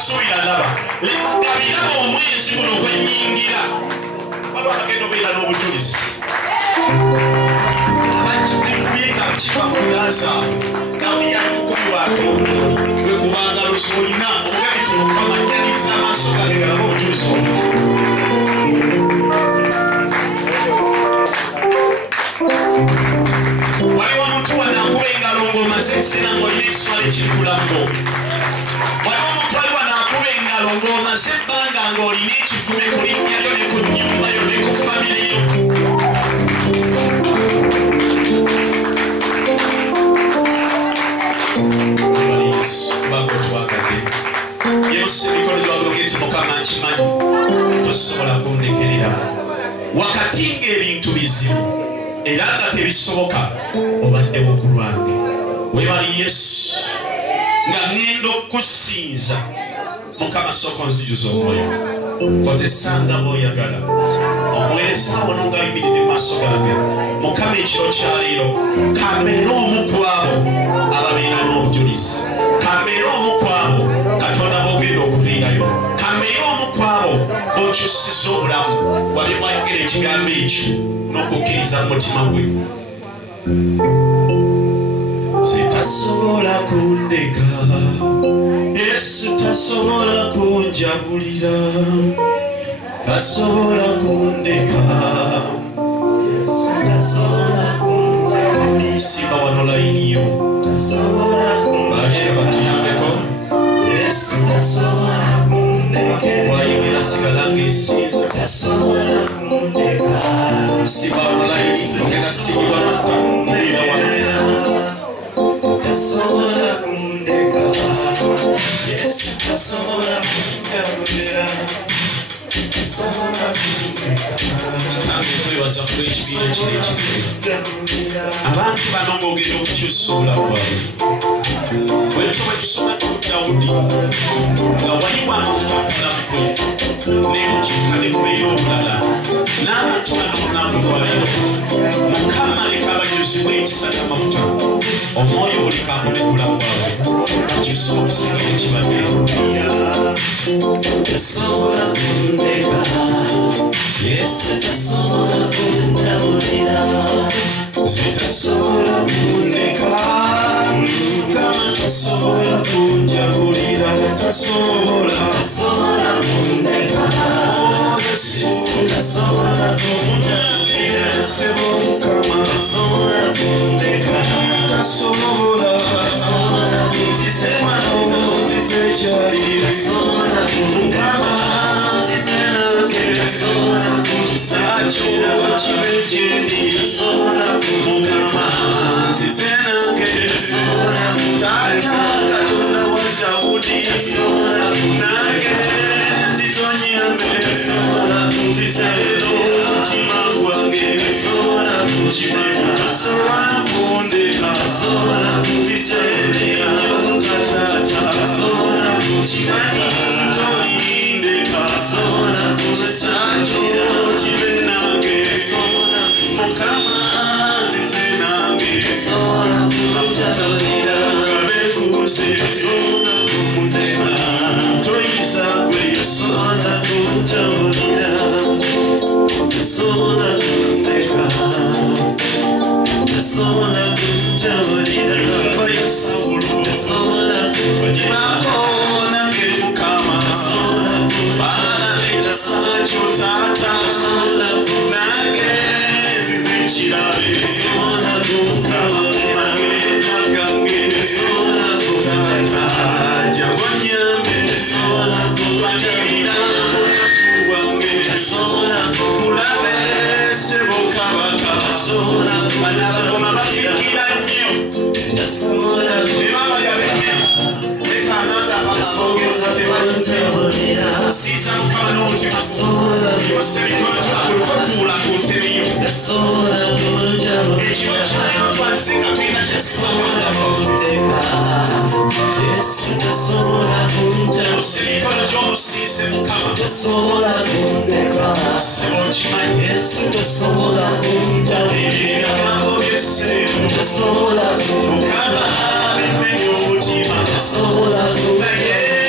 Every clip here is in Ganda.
kasuubira ndaba gabiraba omwezi guno gwennyingira waliwo abagenda obeera n'obujulizi abakikuye nga kiva mu gaza gabira mukumi watonda gwe kubanga lusi olina omugabi tunokamanyaniza amaaso gange galaba obujulizi obwo waliwo omuntu wanakuba engalo ng'omaze ekiseera ng'olina ekiswala ekirikulambo waliwo omuntu wali wanakuba engalo ng'omaze ebbanga ng'olina ekivume ku linnya lyo ne ku nnyumba yo ne ku famire yo bagotwakate yemusibikolo gywabuloga eti mukama nkimanyi tosobola kundekerera wakati ng'ebintu bizibu era nga tebisoboka obaddewo ku lwange webali yesu nga ŋŋenda okusinza mukama soko nzijuza omwoyo kozesanga b'oyagala omuweresaawo n'ongayimiridde mu maaso gange mukama ekiro kyaleero kambeera omu ku abo ababeera n'obujulizi kambeera omu ku abo katonda b'ogenda okuviirayo kambeera omu ku abo b'okyusiza obulamu wali mwayogera ekigambo ekyo n'okukkiriza mu mutima gwe tasobola kundeka yesu tasobola kunjabulira tasobola kundeka yesu tasobola kunjabulira simba wano layiniyo tasobola kundeka batuyambeko yesu tasobola kundeka wayogera sigala ng'esiiza tasobola kundeka simba wano layiniyo tegasigibwa matamulira wanera tasobola kundeka yesu tasobola kunjabulira tasobola kundeka nange twebaza ku ekibiina kirekire abantu bano ng'ogenda okukyusa obulamu bwabwe bwetyo bwe tusoma ku dawudi nga waliwo amafuta mulamu gwe nemukika ne kubeera obulala n'abantu bano olunaku lwaleero mukama leka abanyuzibwa ekisa n'amafuta omwoyo buli kamule bulamu bwabwe kyusa obusinga ekibadde tasobola kundeka yesu tasobola kunjabulira zitasobola kundeka kama tasobola kunjabulira tasobola kundeka yesu tasobola kunjabulira sebo mukama tasobola kundeka tasobola nzisema nzisekyalire tasobola mukama nzisenake tasobola kunjisakira kibe kyendi tasobola mukama nzisenake tasobola tata katonda wa dawudi tasobola nange nzisonyambe tasobola nziseero mutima gwange tasobola kukimanya tasobola kundeka tasobola nziseera tatata tasobola kukimanyi tolindeka tasobola kukisakira kibe nange tasobola mukama nzize nange tasobola kukutabulira kabekuse tasobola kumutema toyisa gwe tasobola kukutabulira tasobola kundeka tasobola kunjabulira tasobola kunyimako nange mukama banalekasakyo tata nange zizekirabe mukama nange nagange tata jagonyambe banirira munafu wange kulabe sebokabaka banabagoma bafikira nnyo nebaba yabeke bekananga bakasogeza tebakutabulira siisa mukama n'omutima osebikola kyakulu totuula ku ntebe yo ekiba kyayo twasinga tulina kyasobola osebikola gy'omusiise mukama sebokimanyi ebigambo by'esseemu mukama bimenya omutima naye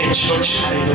Ekiro kyaliro